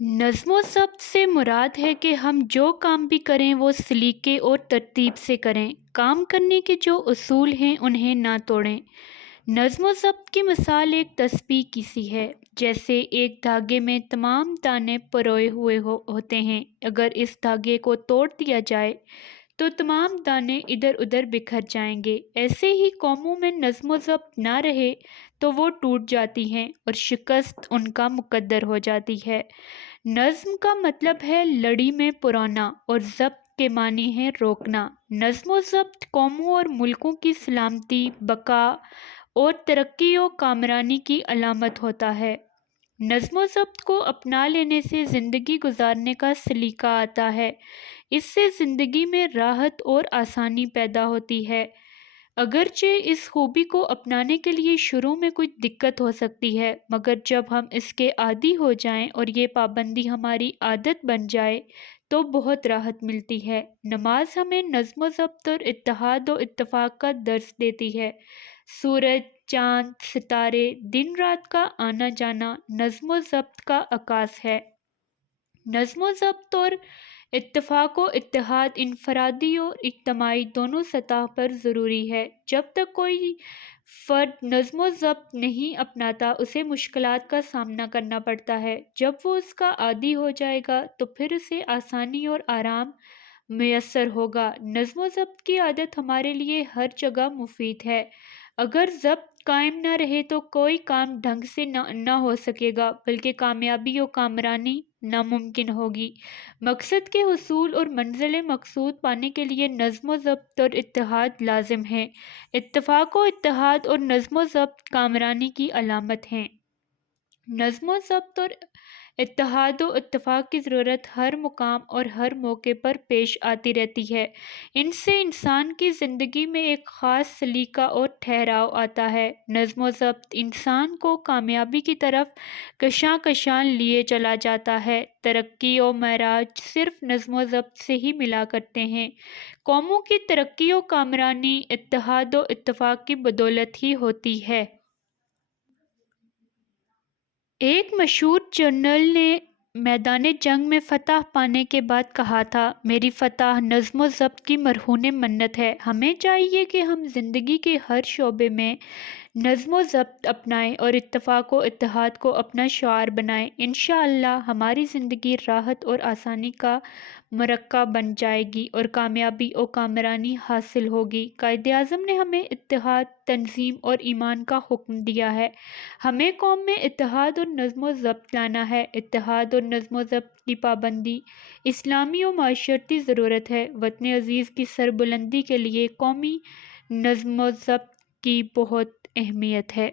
नज़्म व ज़ब्त से मुराद है कि हम जो काम भी करें वो सलीके और तरतीब से करें। काम करने के जो उसूल हैं उन्हें ना तोड़ें। नज़्म व ज़ब्त की मिसाल एक तस्बीह की सी है। जैसे एक धागे में तमाम दाने परोए हुए होते हैं। अगर इस धागे को तोड़ दिया जाए तो तमाम दाने इधर उधर बिखर जाएंगे। ऐसे ही कौमों में नज़्म व ज़ब्त ना रहे तो वो टूट जाती हैं और शिकस्त उनका मुकद्दर हो जाती है। नज़्म का मतलब है लड़ी में पुराना और ज़ब्त के मानी है रोकना। नज़्म व ज़ब्त कौमों और मुल्कों की सलामती, बका और तरक्की और कामरानी की अलामत होता है। नज़्म व ज़ब्त को अपना लेने से ज़िंदगी गुजारने का सलीका आता है। इससे ज़िंदगी में राहत और आसानी पैदा होती है। अगरचे इस खूबी को अपनाने के लिए शुरू में कुछ दिक्कत हो सकती है, मगर जब हम इसके आदी हो जाएं और ये पाबंदी हमारी आदत बन जाए तो बहुत राहत मिलती है। नमाज हमें नज़्म व ज़ब्त और इत्तेहाद व इत्तेफाक का दर्स देती है। सूरज, चाँद, सितारे, दिन रात का आना जाना नज़्म व ज़ब्त का अक्कास है। नज़्म व ज़ब्त और इत्तेफाक व इत्तेहाद इनफरादी और इज्तमाही दोनों सतह पर ज़रूरी है। जब तक कोई फ़र्द नज़्म व ज़ब्त नहीं अपनाता उसे मुश्किलात का सामना करना पड़ता है। जब वो उसका आदी हो जाएगा तो फिर उसे आसानी और आराम मैसर होगा। नज़्म व ज़ब्त की आदत हमारे लिए हर जगह मुफीद है। अगर ज़ब्त कायम न रहे तो कोई काम ढंग से ना हो सकेगा, बल्कि कामयाबी और कामरानी नामुमकिन होगी। मकसद के हुसूल और मंजिल मकसूद पाने के लिए नज़्म व ज़ब्त और इत्तेहाद लाजिम है। इत्तेफाक व इत्तेहाद और नज़्म व ज़ब्त कामरानी की अलामत हैं। नज़्म व ज़ब्त और इत्तेहाद व इत्तेफाक की ज़रूरत हर मुकाम और हर मौके पर पेश आती रहती है। इनसे इंसान की ज़िंदगी में एक ख़ास सलीका और ठहराव आता है। नज़्म व ज़ब्त इंसान को कामयाबी की तरफ कशां कशां लिए चला जाता है। तरक्की और महराज सिर्फ नज़्म व ज़ब्त से ही मिला करते हैं। कौमों की तरक्की और कामरानी इत्तेहाद व इत्तेफाक की बदौलत ही होती है। एक मशहूर जनरल ने मैदान जंग में फ़तह पाने के बाद कहा था, मेरी फ़तह नज़्म व ज़ब्त की मरहून मन्नत है। हमें चाहिए कि हम ज़िंदगी के हर शोबे में नज़्म व ज़ब्त अपनाएं और इत्तेफाक व इत्तेहाद को अपना शिआर बनाएं। इंशाअल्लाह हमारी ज़िंदगी राहत और आसानी का मरक्का बन जाएगी और कामयाबी और कामरानी हासिल होगी। कायद-ए-आज़म ने हमें इत्तेहाद, तंज़ीम और ईमान का हुक्म दिया है। हमें कौम में इत्तेहाद और नज़्म व ज़ब्त लाना है। इत्तेहाद और नज़्म व ज़ब्त की पाबंदी इस्लामी और माशरती ज़रूरत है। वतन अज़ीज़ की सरबुलंदी के लिए कौमी नज़्म व ज़ब्त की बहुत अहमियत है।